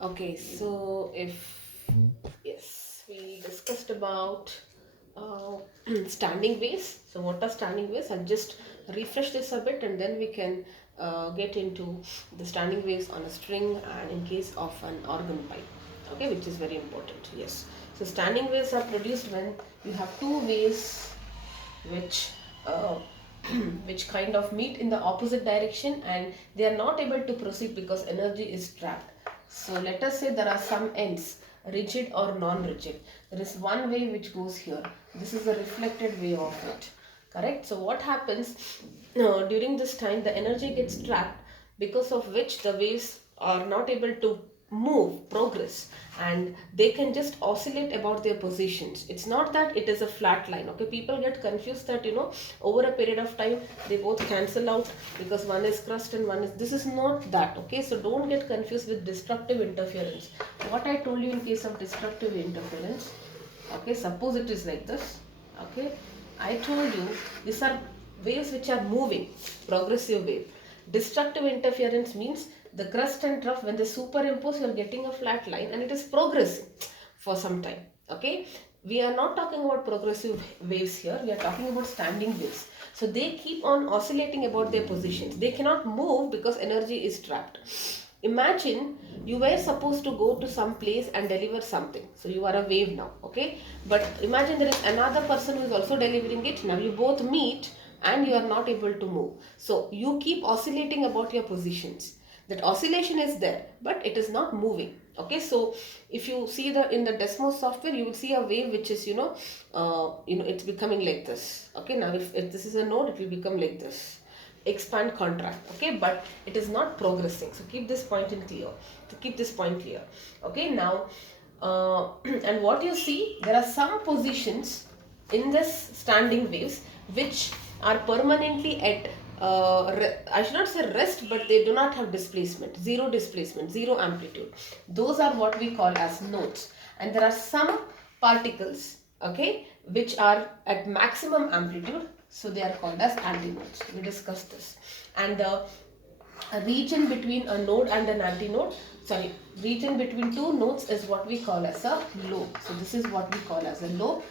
Okay, so if yes, we discussed about uh, standing waves. So what are standing waves? I'll just refresh this a bit, and then we can get into the standing waves on a string and in case of an organ pipe. Okay, which is very important. Yes. So standing waves are produced when you have two waves which uh, which kind of meet in the opposite direction, and they are not able to proceed because energy is trapped. So let us say there are some ends, rigid or non-rigid. There is one wave which goes here. This is the reflected wave of it. Correct? So what happens during this time, the energy gets trapped, because of which the waves are not able to move, progress, and they can just oscillate about their positions. It's not that it is a flat line. Okay, people get confused that over a period of time they both cancel out because one is crust and one is, this is not that. Okay, so don't get confused with destructive interference. What I told you in case of destructive interference, okay, suppose it is like this. Okay, I told you these are waves which are moving, progressive wave. Destructive interference means the crust and trough, when they superimpose, you are getting a flat line and it is progressing for some time. Okay, we are not talking about progressive waves here, we are talking about standing waves. So they keep on oscillating about their positions, they cannot move because energy is trapped. Imagine you were supposed to go to some place and deliver something, so you are a wave now. Okay, but imagine there is another person who is also delivering it. Now you both meet and you are not able to move, so you keep oscillating about your positions. That oscillation is there but it is not moving. Okay, so if you see the in the Desmos software, you will see a wave which is it's becoming like this. Okay, now if this is a node, it will become like this, expand, contract. Okay, but it is not progressing. So keep this point in clear, to keep this point clear. Okay, now and what you see, there are some positions in this standing waves which are permanently at I should not say rest, but they do not have displacement, zero amplitude. Those are what we call as nodes. And there are some particles, okay, which are at maximum amplitude, so they are called as antinodes. We discussed this. And a region between a node and an antinode, sorry, region between two nodes is what we call as a lobe. So this is what we call as a lobe,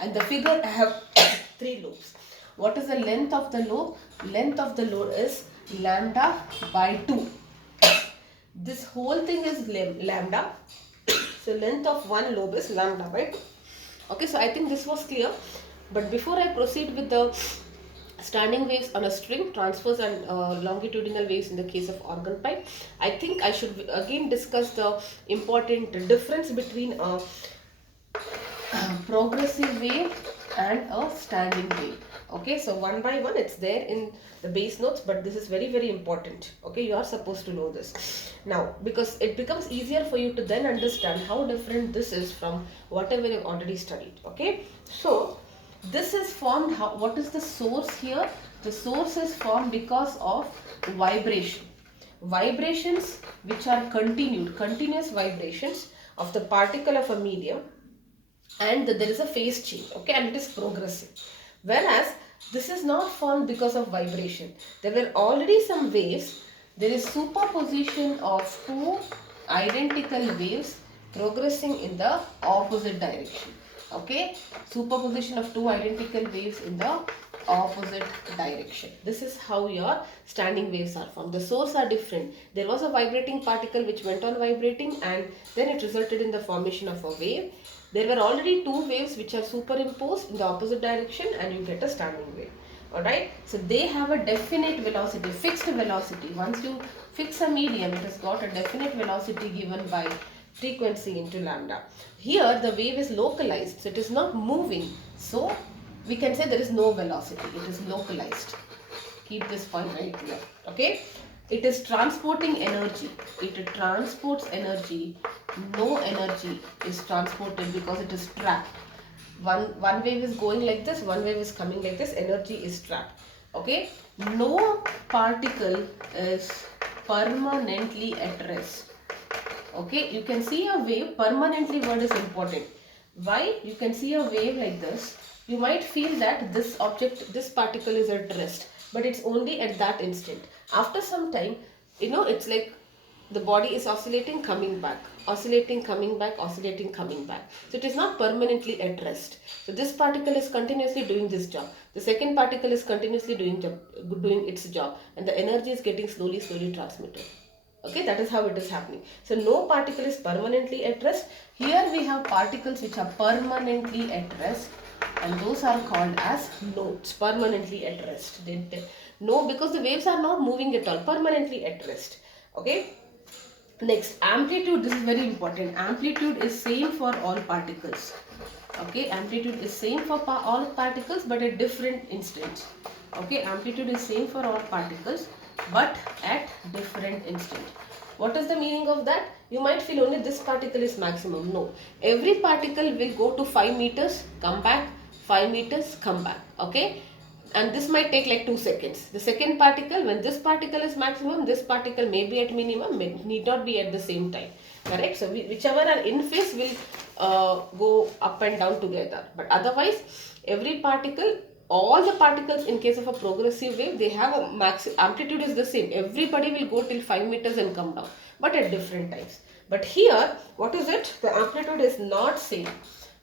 and the figure I have three lobes. What is the length of the lobe? Length of the lobe is lambda by 2. This whole thing is lambda. So length of one lobe is lambda by 2. Okay, so I think this was clear. But before I proceed with the standing waves on a string, transverse and longitudinal waves in the case of organ pipe, I think I should again discuss the important difference between a progressive wave and a standing wave. Okay, so one by one it's there in the base notes, but this is very very important. Okay, you are supposed to know this now, because it becomes easier for you to then understand how different this is from whatever you've already studied. Okay, so this is formed, how, what is the source here? The source is formed because of vibration. Vibrations which are continuous vibrations of the particle of a medium, and there is a phase change. Okay, and it is progressive. Whereas this is not formed because of vibration. There were already some waves. There is superposition of two identical waves progressing in the opposite direction. Okay, superposition of two identical waves in the opposite direction. This is how your standing waves are formed. The source are different. There was a vibrating particle which went on vibrating, and then it resulted in the formation of a wave. There were already two waves which are superimposed in the opposite direction, and you get a standing wave. Alright, so they have a definite velocity, fixed velocity. Once you fix a medium, it has got a definite velocity given by frequency into lambda. Here the wave is localized, so it is not moving. So we can say there is no velocity, it is localized. Keep this point very clear. Okay, it is transporting energy, it transports energy. No energy is transported because it is trapped. One wave is going like this, one wave is coming like this, energy is trapped. Okay, no particle is permanently at rest. Okay, you can see a wave, permanently word is important. Why? You can see a wave like this, you might feel that this object, this particle is at rest, but it's only at that instant. After some time, it's like the body is oscillating, coming back, oscillating, coming back, oscillating, coming back. So it is not permanently at rest. So this particle is continuously doing this job. The second particle is continuously doing its job, and the energy is getting slowly transmitted. Okay, that is how it is happening. So no particle is permanently at rest. Here we have particles which are permanently at rest, and those are called as nodes, permanently at rest. No, because the waves are not moving at all, permanently at rest. Okay. Next, amplitude. This is very important. Amplitude is same for all particles. Okay, amplitude is same for all particles but at different instants. Okay, amplitude is same for all particles but at different instant. What is the meaning of that? You might feel only this particle is maximum. No, every particle will go to 5 meters, come back, 5 meters, come back. Okay, and this might take like 2 seconds. The second particle, when this particle is maximum, this particle may be at minimum, need not be at the same time. Correct? So whichever are in phase will go up and down together. But otherwise, every particle, all the particles in case of a progressive wave, they have a amplitude is the same. Everybody will go till 5 meters and come down, but at different times. But here, what is it? The amplitude is not same.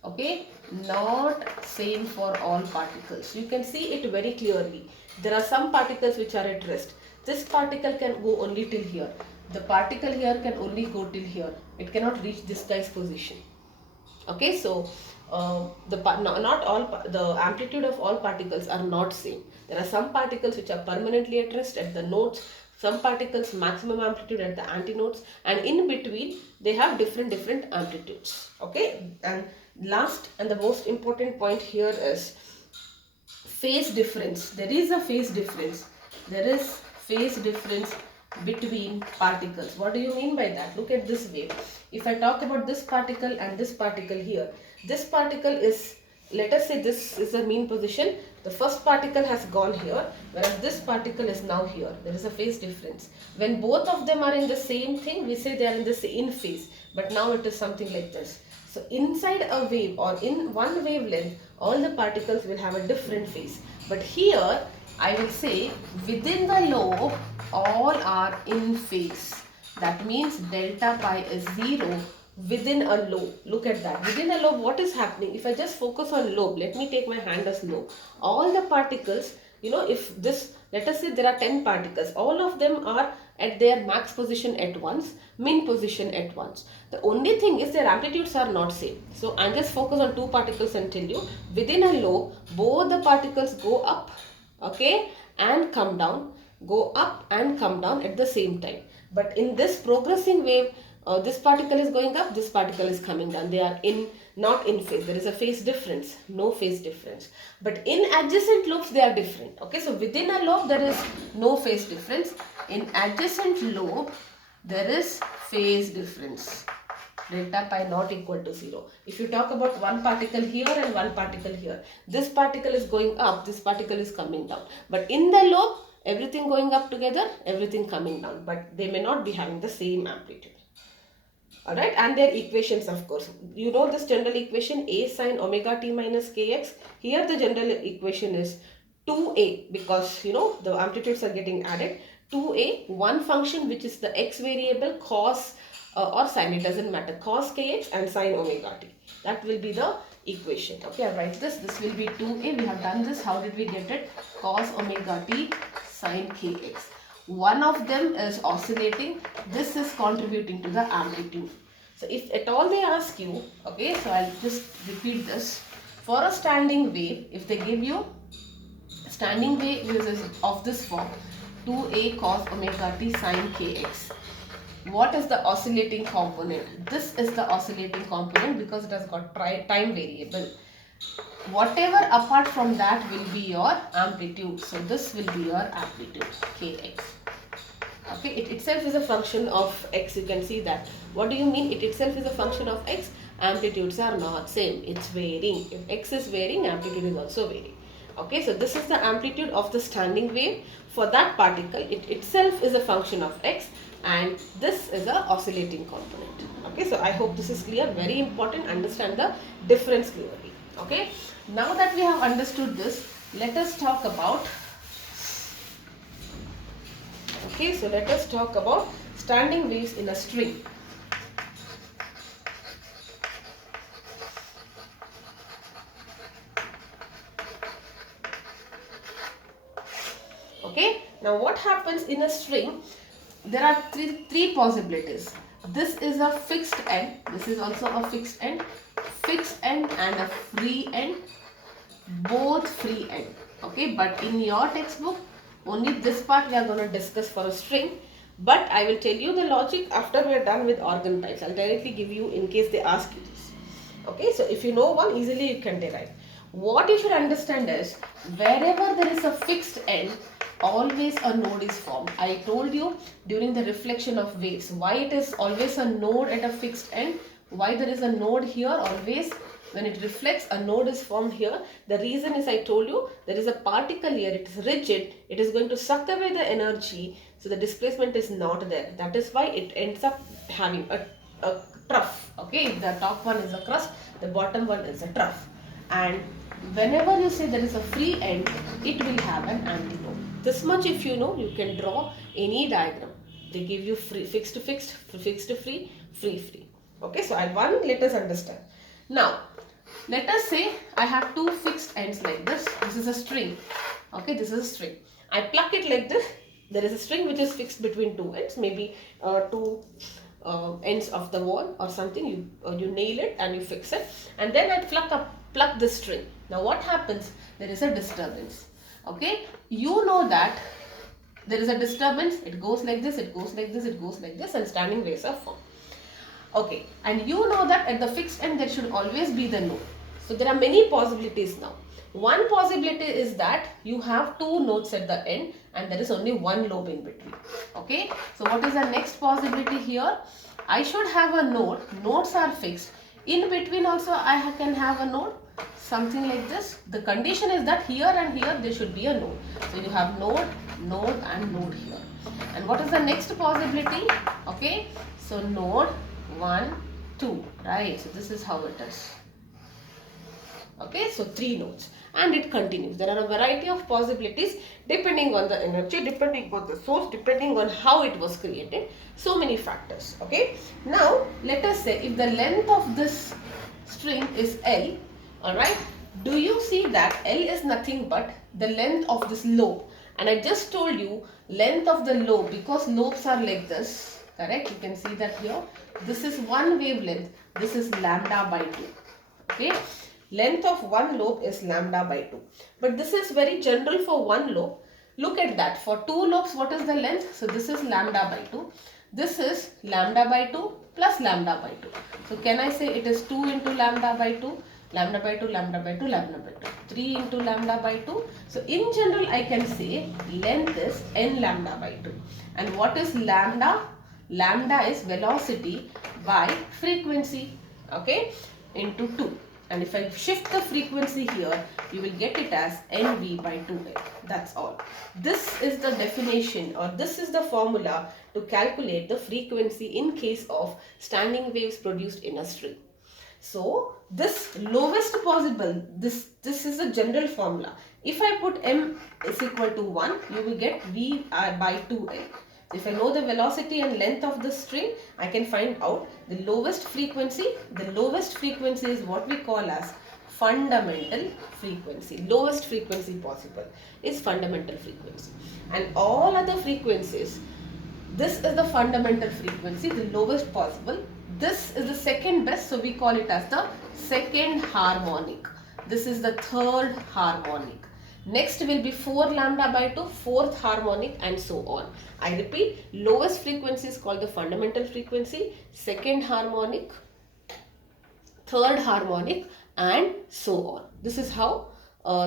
Okay, not same for all particles. You can see it very clearly. There are some particles which are at rest. This particle can go only till here. The particle here can only go till here. It cannot reach this guy's position. Okay, so not all the amplitude of all particles are not same. There are some particles which are permanently at rest at the nodes, some particles maximum amplitude at the antinodes, and in between they have different amplitudes. Okay, and last and the most important point here is phase difference. There is a phase difference. There is phase difference between particles. What do you mean by that? Look at this wave. If I talk about this particle and this particle here, this particle is, let us say this is the mean position. The first particle has gone here, whereas this particle is now here. There is a phase difference. When both of them are in the same thing, we say they are in the same phase. But now it is something like this. So inside a wave or in one wavelength, all the particles will have a different phase. But here, I will say within the lobe, all are in phase. That means delta pi is 0 within a lobe. Look at that. Within a lobe, what is happening? If I just focus on lobe, let me take my hand as lobe. All the particles, you know, if this, let us say there are 10 particles, all of them are at their max position at once, min position at once. The only thing is their amplitudes are not same. So I'll just focus on 2 particles and tell you, within a lobe, both the particles go up, okay, and come down, go up and come down at the same time. But in this progressing wave, this particle is going up, this particle is coming down. They are not in phase. There is a phase difference, no phase difference. But in adjacent lobes, they are different. Okay, so within a lobe, there is no phase difference. In adjacent lobe, there is phase difference. Delta pi not equal to 0. If you talk about one particle here and one particle here, this particle is going up, this particle is coming down. But in the lobe, everything going up together, everything coming down. But they may not be having the same amplitude. Alright, and their equations, of course. You know this general equation, A sine omega t minus kx. Here the general equation is 2a, because you know the amplitudes are getting added. 2a, one function which is the x variable, cos or sine, it doesn't matter, cos kx and sine omega t. That will be the equation. Okay, I'll write this. This will be 2a. We have done this. How did we get it? Cos omega t sine kx. One of them is oscillating. This is contributing to the amplitude. So if at all they ask you, okay, so I'll just repeat this. For a standing wave, if they give you standing wave is of this form, 2a cos omega t sine kx. What is the oscillating component? This is the oscillating component because it has got time variable. Whatever apart from that will be your amplitude. So this will be your amplitude, kx. Okay, it itself is a function of x. You can see that. What do you mean? It itself is a function of x. Amplitudes are not same. It's varying. If x is varying, amplitude is also varying. Okay, so this is the amplitude of the standing wave for that particle. It itself is a function of x, and this is a oscillating component. Okay, so I hope this is clear. Very important. Understand the difference clearly. Okay, now that we have understood this, let us talk about standing waves in a string. Okay, now what happens in a string? There are three possibilities. This is a fixed end, this is also a fixed end and a free end, both free end. Okay, but in your textbook only this part we are going to discuss for a string, but I will tell you the logic after we are done with organ pipes. I'll directly give you in case they ask you this. Okay, so if you know one, easily you can derive. What you should understand is, wherever there is a fixed end, always a node is formed. I told you during the reflection of waves why it is always a node at a fixed end, why there is a node here always. When it reflects, a node is formed here. The reason is, I told you, there is a particle here, it is rigid, it is going to suck away the energy, so the displacement is not there. That is why it ends up having a trough. Okay, the top one is a crust, the bottom one is a trough. And whenever you say there is a free end, it will have an antinode. This much if you know, you can draw any diagram. They give you free, fixed to fixed, fixed to free, free, free. Okay, so let us understand. Now, let us say I have two fixed ends like this. This is a string. Okay, this is a string. I pluck it like this. There is a string which is fixed between two ends, maybe two ends of the wall or something. You nail it and you fix it, and then I pluck this string. Now what happens? There is a disturbance. Okay, you know that there is a disturbance. It goes like this, it goes like this, it goes like this, and standing waves are formed. Okay, and you know that at the fixed end there should always be the node. So there are many possibilities now. One possibility is that you have two nodes at the end and there is only one lobe in between. Okay, so what is the next possibility here? I should have a node. Nodes are fixed. In between also I can have a node, something like this. The condition is that here and here there should be a node. So you have node, node and node here. And what is the next possibility? Okay, so node 1, 2, right? So this is how it is. Okay, so 3 nodes and it continues. There are a variety of possibilities depending on the energy, depending on the source, depending on how it was created. So many factors. Okay, now let us say if the length of this string is L, alright, do you see that L is nothing but the length of this lobe? And I just told you length of the lobe, because lobes are like this, correct? You can see that here. This is one wavelength, this is lambda by 2. Okay, length of one lobe is lambda by 2. But this is very general for one lobe. Look at that. For two lobes, what is the length? So this is lambda by 2. This is lambda by 2 plus lambda by 2. So can I say it is 2 into lambda by 2? Lambda by 2, lambda by 2, lambda by 2. 3 into lambda by 2. So in general, I can say length is n lambda by 2. And what is lambda? Lambda is velocity by frequency, okay, into 2. And if I shift the frequency here, you will get it as nv by 2l. That's all. This is the definition, or this is the formula to calculate the frequency in case of standing waves produced in a string. So this lowest possible, this is the general formula. If I put m is equal to 1, you will get v by 2l. If I know the velocity and length of the string, I can find out the lowest frequency. The lowest frequency is what we call as fundamental frequency. Lowest frequency possible is fundamental frequency. And all other frequencies, this is the fundamental frequency, the lowest possible. This is the second best, so we call it as the second harmonic. This is the third harmonic. Next will be 4 lambda by 2, fourth harmonic, and so on. I repeat, lowest frequency is called the fundamental frequency, second harmonic, third harmonic, and so on. This is how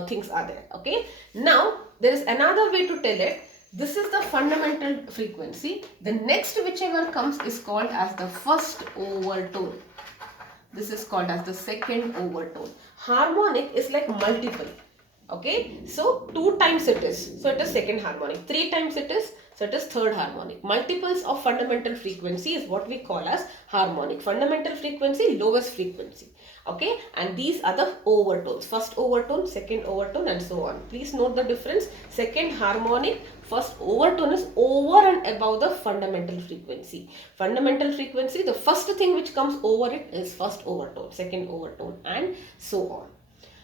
things are there. Okay. Now, there is another way to tell it. This is the fundamental frequency. The next whichever comes is called as the first overtone. This is called as the second overtone. Harmonic is like multiple. Okay, so 2 times it is, so it is second harmonic. 3 times it is So it is third harmonic. Multiples of fundamental frequency is what we call as harmonic. Fundamental frequency, lowest frequency. Okay, and these are the overtones. First overtone, second overtone, and so on. Please note the difference. Second harmonic, first overtone is over and above the fundamental frequency. Fundamental frequency, the first thing which comes over it is first overtone, second overtone, and so on.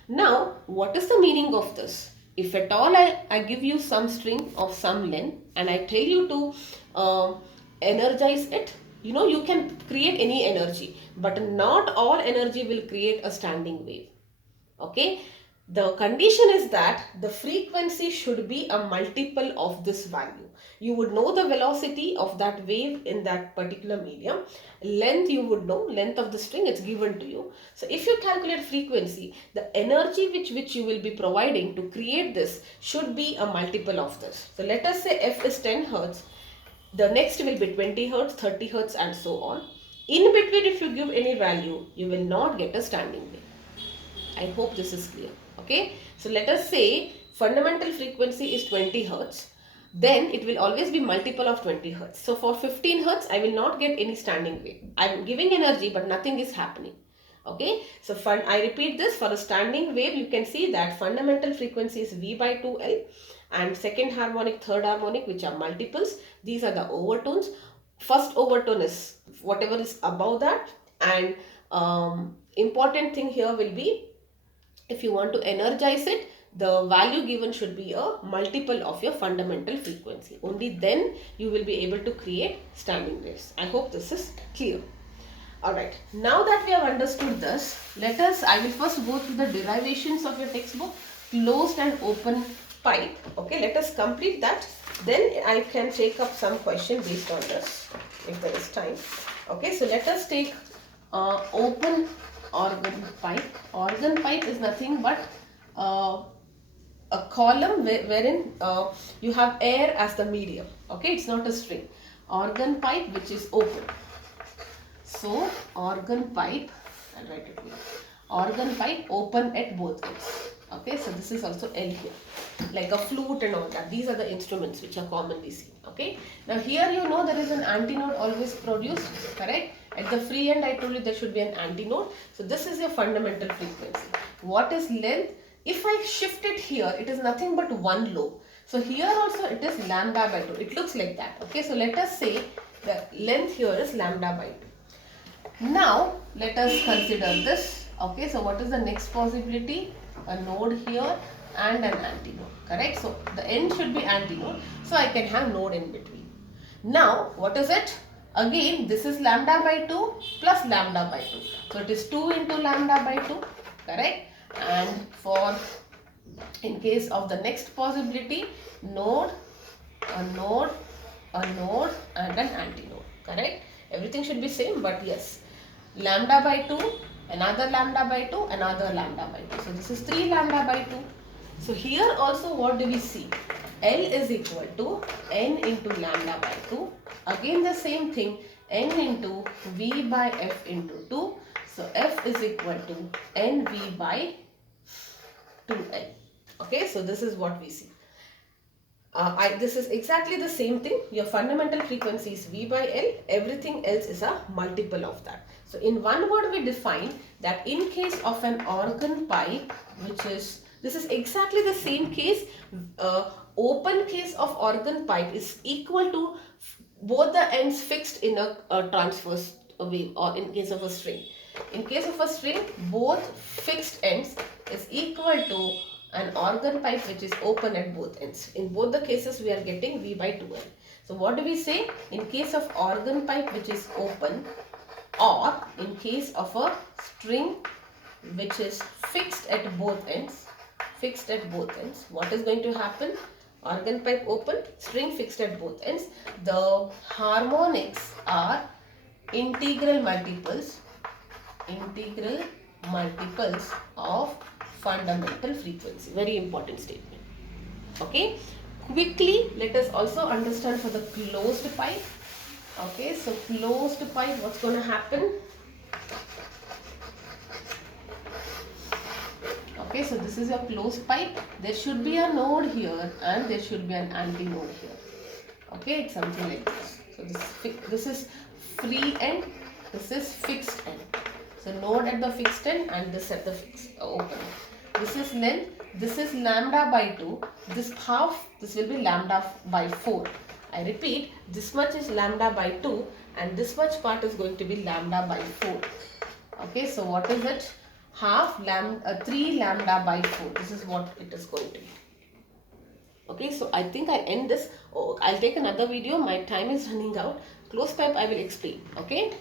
Now, what is the meaning of this? If at all I give you some string of some length and I tell you to energize it, you can create any energy, but not all energy will create a standing wave. Okay, the condition is that the frequency should be a multiple of this value. You would know the velocity of that wave in that particular medium. Length you would know, length of the string, it's given to you. So if you calculate frequency, the energy which you will be providing to create this should be a multiple of this. So let us say f is 10 hertz. The next will be 20 hertz, 30 hertz, and so on. In between, if you give any value, you will not get a standing wave. I hope this is clear. Okay, so let us say fundamental frequency is 20 hertz. Then it will always be multiple of 20 hertz. So for 15 hertz, I will not get any standing wave. I am giving energy, but nothing is happening. Okay, so I repeat this. For a standing wave, you can see that fundamental frequency is V by 2L, and second harmonic, third harmonic, which are multiples. These are the overtones. First overtone is whatever is above that, and important thing here will be, if you want to energize it, the value given should be a multiple of your fundamental frequency. Only then you will be able to create standing waves. I hope this is clear. Alright, now that we have understood this, I will first go through the derivations of your textbook, closed and open pipe. Okay, let us complete that. Then I can take up some question based on this, if there is time. Okay, so let us take open organ pipe. Organ pipe is nothing but a column wherein you have air as the medium. Okay, it's not a string. Organ pipe which is open. So organ pipe, I'll write it here. Organ pipe open at both ends. Okay, so this is also L here, like a flute and all that. These are the instruments which are commonly seen. Okay, now here there is an antinode always produced, correct? At the free end I told you there should be an antinode. So this is your fundamental frequency. What is length? If I shift it here, it is nothing but one lobe. So here also it is lambda by 2. It looks like that. Okay, so let us say the length here is lambda by 2. Now let us consider this. Okay, so what is the next possibility? A node here and an antinode, correct? So the end should be antinode, so I can have node in between. Now what is it? Again, this is lambda by 2 plus lambda by 2. So it is 2 into lambda by 2, correct? And in case of the next possibility, node, a node, a node, and an antinode, correct? Everything should be same, but yes, lambda by 2, another lambda by 2, another lambda by 2. So this is 3 lambda by 2. So here also what do we see? L is equal to n into lambda by 2. Again the same thing, n into V by F into 2. So F is equal to NV by 2L. Okay, so this is what we see. This is exactly the same thing. Your fundamental frequency is V by L. Everything else is a multiple of that. So in one word we define that in case of an organ pipe, this is exactly the same case. Open case of organ pipe is equal to both the ends fixed in a transverse wave, or in case of a string. In case of a string, both fixed ends is equal to an organ pipe which is open at both ends. In both the cases we are getting V by 2L. So what do we say? In case of organ pipe which is open, or in case of a string which is fixed at both ends, what is going to happen? Organ pipe open, string fixed at both ends. The harmonics are integral multiples of fundamental frequency. Very important statement. Okay, quickly let us also understand for the closed pipe. Okay, so closed pipe, what's going to happen? Okay, so this is your closed pipe. There should be a node here and there should be an antinode here. Okay, it's something like this. So this is free end, this is fixed end. So node at the fixed end and this at the fixed open. This is length, this is lambda by 2, this half, this will be lambda by 4. I repeat, this much is lambda by 2 and this much part is going to be lambda by 4. Okay, so what is it? Half lambda, 3 lambda by 4. This is what it is going to be. Okay, so I think I end this. Oh, I'll take another video. My time is running out. Close pipe I will explain. Okay.